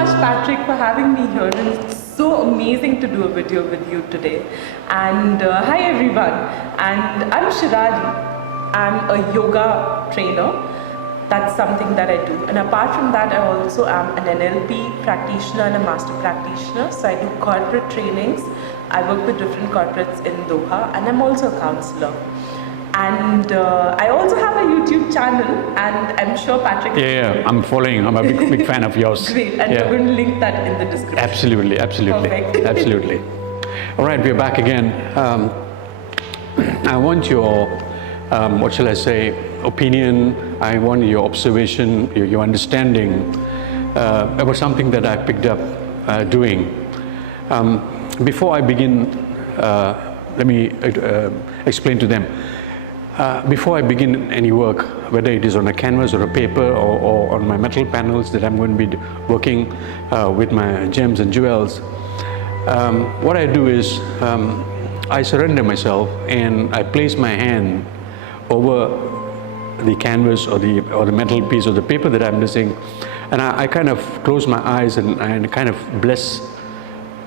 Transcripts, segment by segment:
much, Patrick, for having me here. And it's so amazing to do a video with you today. And hi, everyone. And I'm Shirali. I'm a yoga trainer. That's something that I do. And apart from that, I also am an NLP practitioner and a master practitioner. So I do corporate trainings. I work with different corporates in Doha, and I'm also a counselor. And I also have a YouTube channel, and I'm sure Patrick... Yeah, I'm following. I'm a big fan of yours. Great, and we're going to link that in the description. Absolutely. Perfect. Absolutely. All right, we're back again. I want your, what shall I say, opinion. I want your observation, your understanding about something that I picked up doing. Before I begin, let me explain to them. Before I begin any work, whether it is on a canvas or a paper or on my metal panels that I'm going to be working with my gems and jewels, what I do is I surrender myself and I place my hand over the canvas or the metal piece or the paper that I'm using, and I kind of close my eyes and kind of bless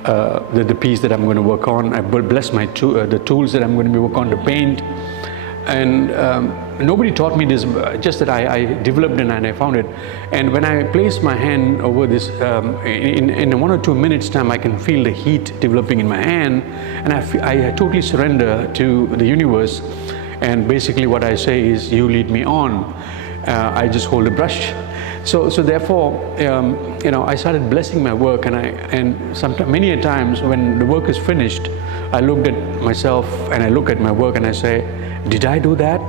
the piece that I'm going to work on. I bless the tools that I'm going to be working on, to paint. And nobody taught me this, just that I developed it and I found it. And when I place my hand over this, in 1 or 2 minutes time, I can feel the heat developing in my hand, and I totally surrender to the universe. And basically what I say is, you lead me on. I just hold a brush. So therefore, I started blessing my work, and sometimes, many a times when the work is finished, I looked at myself and I look at my work and I say, did I do that?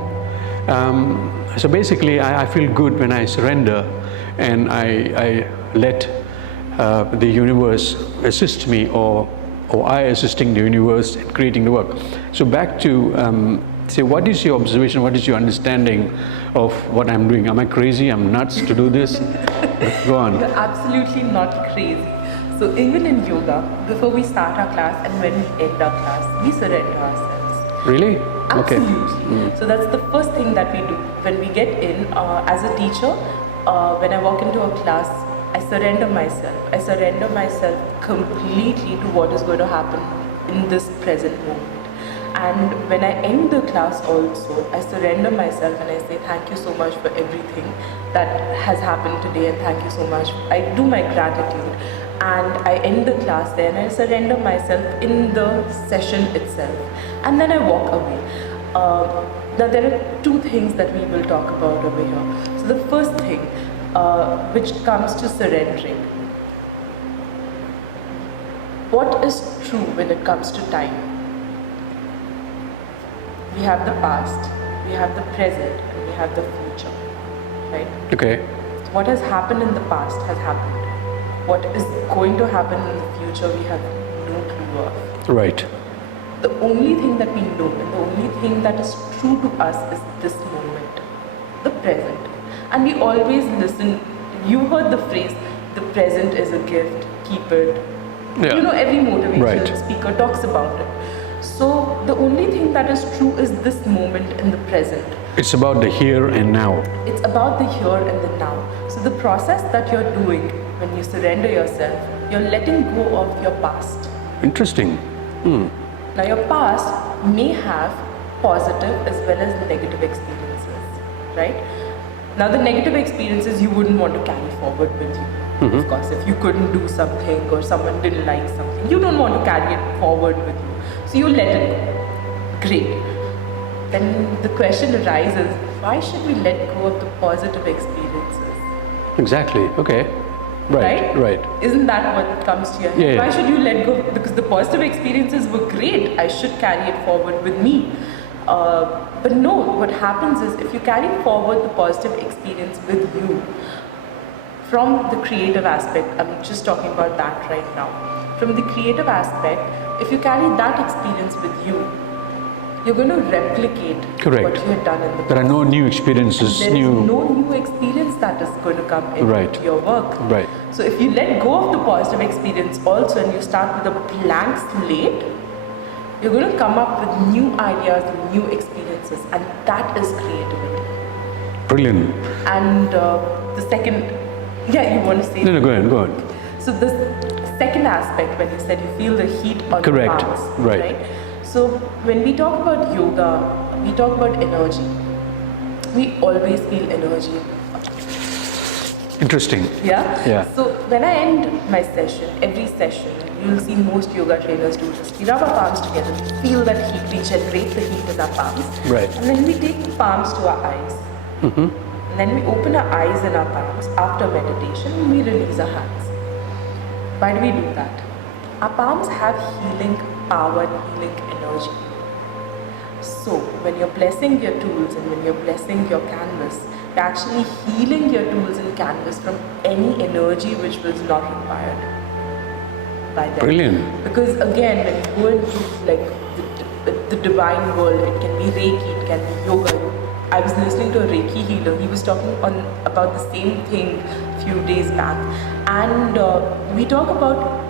So basically, I feel good when I surrender and I let the universe assist me, or I assisting the universe in creating the work. So back to say, what is your observation? What is your understanding of what I'm doing? Am I crazy? I'm nuts to do this? Go on. You're absolutely not crazy. So even in yoga, before we start our class and when we end our class, we surrender ourselves. Really? Absolutely. Okay. So that's the first thing that we do. When we get in, as a teacher, when I walk into a class, I surrender myself. I surrender myself completely to what is going to happen in this present moment. And when I end the class also, I surrender myself and I say, thank you so much for everything that has happened today, and thank you so much. I do my gratitude. And I end the class there and I surrender myself in the session itself. And then I walk away. Now there are two things that we will talk about over here. So the first thing, which comes to surrendering. What is true when it comes to time? We have the past, we have the present, and we have the future, right? Okay. So what has happened in the past has happened. What is going to happen in the future, we have no clue of. Right. The only thing that we know and the only thing that is true to us is this moment, the present. And we always listen. You heard the phrase, the present is a gift, keep it. Yeah. Every motivational Right. speaker talks about it. So the only thing that is true is this moment in the present. It's about the here and now. It's about the here and the now. So the process that you're doing when you surrender yourself, you're letting go of your past. Interesting. Now your past may have positive as well as negative experiences, right? Now the negative experiences you wouldn't want to carry forward with you. Of course, if you couldn't do something or someone didn't like something, you don't want to carry it forward with you. So you let it go. Great. Then the question arises, why should we let go of the positive experiences? Exactly. Okay. Right. Isn't that what comes to your head? Yeah. Why should you let go? Because the positive experiences were great. I should carry it forward with me. But no, what happens is if you carry forward the positive experience with you, from the creative aspect, I'm just talking about that right now. From the creative aspect, if you carry that experience with you, you're going to replicate what you had done in the past. There are no new experiences. There is no new experience that is going to come into your work. Right. So if you let go of the positive experience also and you start with a blank slate, you're going to come up with new ideas, new experiences, and that is creativity. Brilliant. And the second, you want to say? No, go ahead. So the second aspect, when you said you feel the heat on Correct. the palms, Right. So when we talk about yoga, we talk about energy. We always feel energy. Interesting. Yeah? So when I end my session, every session, you'll see most yoga trainers do this. We rub our palms together, we feel that heat, we generate the heat in our palms. Right. And then we take the palms to our eyes. And then we open our eyes and our palms after meditation and we release our hands. Why do we do that? Our palms have healing power, healing energy. So when you're blessing your tools and when you're blessing your canvas, you're actually healing your tools and canvas from any energy which was not required by them. Brilliant. Because again, when you go into like the divine world, it can be Reiki, it can be yoga. I was listening to a Reiki healer. He was talking about the same thing a few days back, and we talk about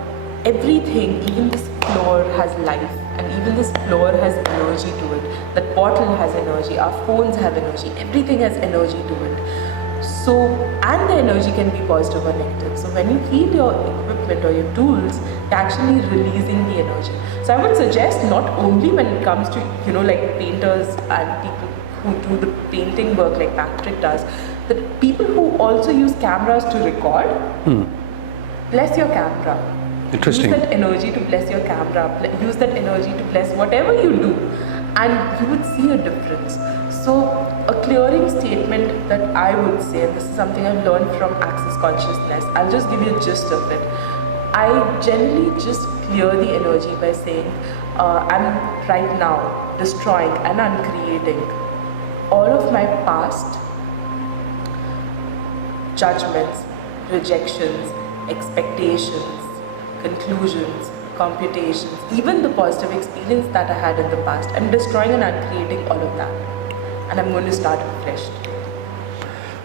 everything. Even this floor has life, and even this floor has energy to it. That bottle has energy. Our phones have energy. Everything has energy to it. So, and the energy can be positive or negative. So when you heal your equipment or your tools, you're actually releasing the energy. So I would suggest not only when it comes to, like painters and people who do the painting work like Patric does, that people who also use cameras to record, bless your camera. Interesting. Use that energy to bless your camera. Use that energy to bless whatever you do, and you would see a difference. So a clearing statement that I would say, and this is something I've learned from Access Consciousness, I'll just give you a gist of it. I generally just clear the energy by saying, I'm right now destroying and uncreating all of my past judgments, rejections, expectations, conclusions, computations, even the positive experience that I had in the past. I'm destroying and uncreating all of that. And I'm going to start fresh.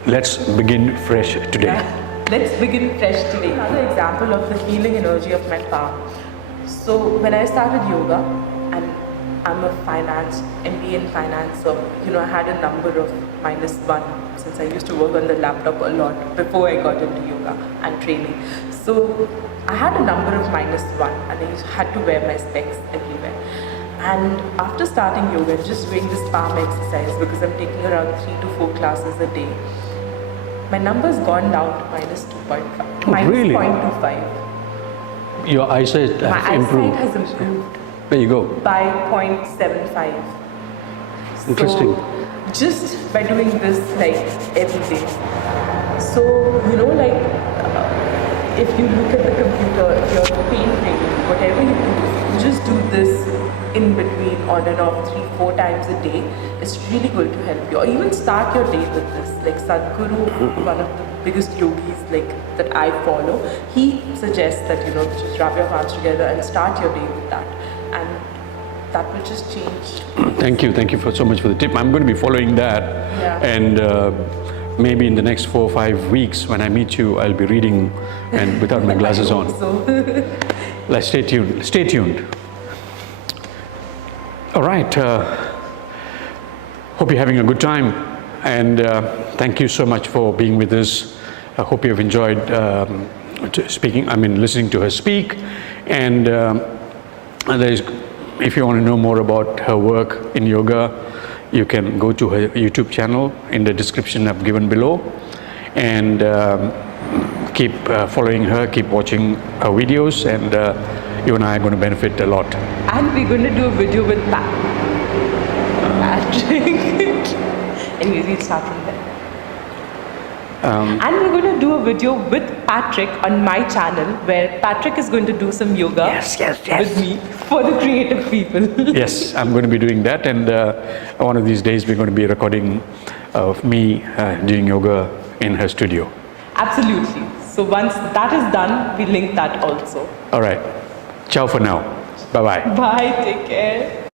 Let's begin fresh today. Yeah. Let's begin fresh today. Another example of the healing energy of my palm. So when I started yoga, and I'm a MBA in finance, so I had a number of -1 since I used to work on the laptop a lot before I got into yoga and training. So I had a number of -1 and I had to wear my specs everywhere. And after starting yoga, just doing this palm exercise, because I'm taking around 3 to 4 classes a day, my number's gone down to -2.5, really? -0.25. Your eyesight My has improved. eyesight has improved There you go. by 0.75. Interesting. So just by doing this every day. So if you look at the computer, if you're painting, whatever you do, you just do this in between, on and off, 3-4 times a day. It's really going to help you. Or even start your day with this. Like Sadhguru, one of the biggest yogis that I follow, he suggests that just rub your palms together and start your day with that, and that will just change. Thank you so much for the tip. I'm going to be following that. Yeah. And maybe in the next 4 or 5 weeks when I meet you, I'll be reading and without my glasses on. So Let's stay tuned. Stay tuned. All right. Hope you're having a good time, and thank you so much for being with us. I hope you've enjoyed listening to her speak. And if you want to know more about her work in yoga, you can go to her YouTube channel in the description I've given below, and keep following her, keep watching her videos, and you and I are going to benefit a lot. And we're going to do a video with Patric. Anyways, we'll start from there. And we're going to do a video with Patric on my channel, where Patric is going to do some yoga with me for the creative people. Yes, I'm going to be doing that, and one of these days we're going to be recording of me doing yoga in her studio. Absolutely. So once that is done, we link that also. All right. Ciao for now. Bye-bye. Bye. Take care.